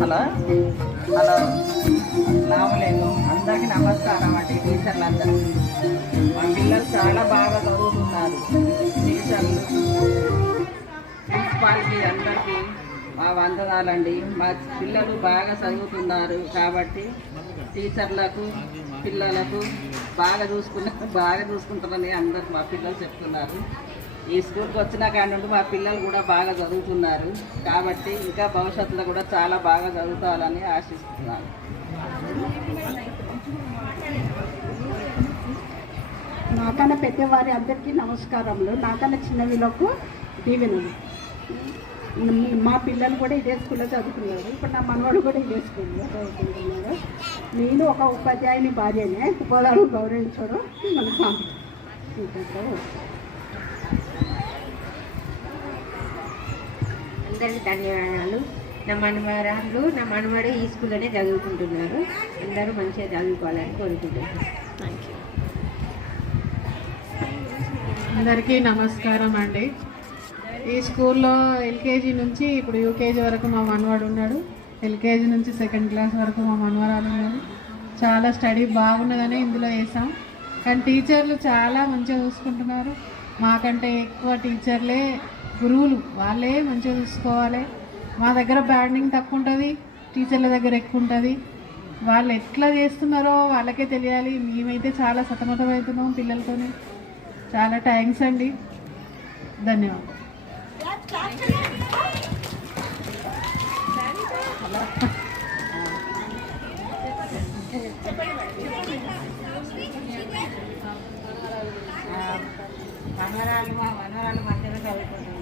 Hello hello రావలేదు. అందరికీ నమస్కారం అండి. టీచర్లందరూ మా పిల్లలు చాలా బాగా చదువుతున్నారు. టీచర్లు ప్రిన్సిపాల్కి అందరికీ మా వందనాలండి. మా పిల్లలు బాగా చదువుతున్నారు కాబట్టి టీచర్లకు పిల్లలకు బాగా చూసుకుంటారని అందరూ మా పిల్లలు చెప్తున్నారు. ఈ స్కూల్కి వచ్చిన కాడి నుండి మా పిల్లలు కూడా బాగా చదువుతున్నారు కాబట్టి ఇంకా భవిష్యత్తులో కూడా చాలా బాగా చదువుతారని ఆశిస్తున్నాను. నాకన్నా పెద్దవారి అందరికీ నమస్కారములు. నాకన్నా చిన్నవిలకు దీవెనలు. మా పిల్లలు కూడా ఇదే స్కూల్లో చదువుతున్నారు. ఇప్పుడు నా మనవాడు కూడా ఇదే స్కూల్లో చదువుకుంటున్నారు. నేను ఒక ఉపాధ్యాయుని భార్యనే. ఉపాధ్యాయులు గౌరవించడం మన సాంప్రదాయం. అందరికీ ధన్యవాదాలు. నా మనవడు ఈ స్కూల్లోనే చదువుకుంటున్నారు. అందరూ మంచిగా చదువుకోవాలని కోరుకుంటున్నాను. Thank you. అందరికీ నమస్కారం అండి. ఈ స్కూల్లో ఎల్కేజీ నుంచి ఇప్పుడు యూకేజీ వరకు మా మనవాడు ఉన్నాడు. ఎల్కేజీ నుంచి సెకండ్ క్లాస్ వరకు మా మనవరాలు ఉన్నారు. చాలా స్టడీ బాగున్నదని ఇందులో వేసాం. కానీ టీచర్లు చాలా మంచిగా చూసుకుంటున్నారు. మాకంటే ఎక్కువ టీచర్లే గురువులు, వాళ్ళే మంచిగా చూసుకోవాలి. మా దగ్గర బ్యాండింగ్ తక్కువ ఉంటుంది, టీచర్ల దగ్గర ఎక్కువ ఉంటుంది. వాళ్ళు ఎట్లా చేస్తున్నారో వాళ్ళకే తెలియాలి. మేమైతే చాలా సతమతమవుతున్నాం పిల్లలతోనే. చాలా థ్యాంక్స్ అండి. ధన్యవాదాలు. మనవరాలు మంచిగా చదువుకుంటున్నారు.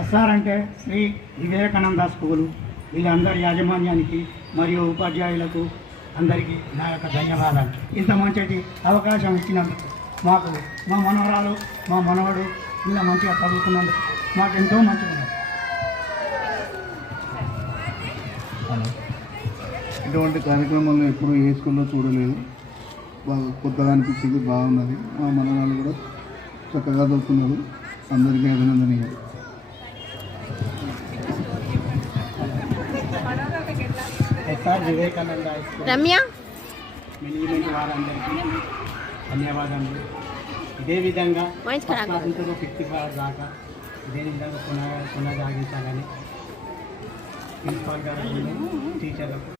ఎస్ఆర్ అంటే శ్రీ వివేకానంద స్కూలు. వీళ్ళందరి యాజమాన్యానికి మరియు ఉపాధ్యాయులకు అందరికీ నా యొక్క ధన్యవాదాలు. ఇంత మంచి అవకాశం ఇచ్చినందుకు మాకు మా మనవరాలు మా మనవడు ఇలా మంచిగా చదువుతున్నందుకు మాకు ఎంతో మంచిగా ఉన్నది. ఇటువంటి కార్యక్రమాలను ఎప్పుడూ ఏ స్కూల్లో చూడలేదు. బాగా కొత్తగా అనిపించింది, బాగున్నది. మా మనవరాలు కూడా చక్కగా చదువుతున్నారు. అందరికీ అభినందనీయాలు. ఎస్ఆర్ వివేకానంద రమ్య మేనేజ్మెంట్ వారందరికీ ధన్యవాదాలు. ఇదే విధంగా ఫస్ట్ క్లాస్ నుంచి 5th క్లాస్ దాకా ఇదే విధంగా కొనసాగించాలని ప్రిన్సిపాల్ గారు టీచర్లకు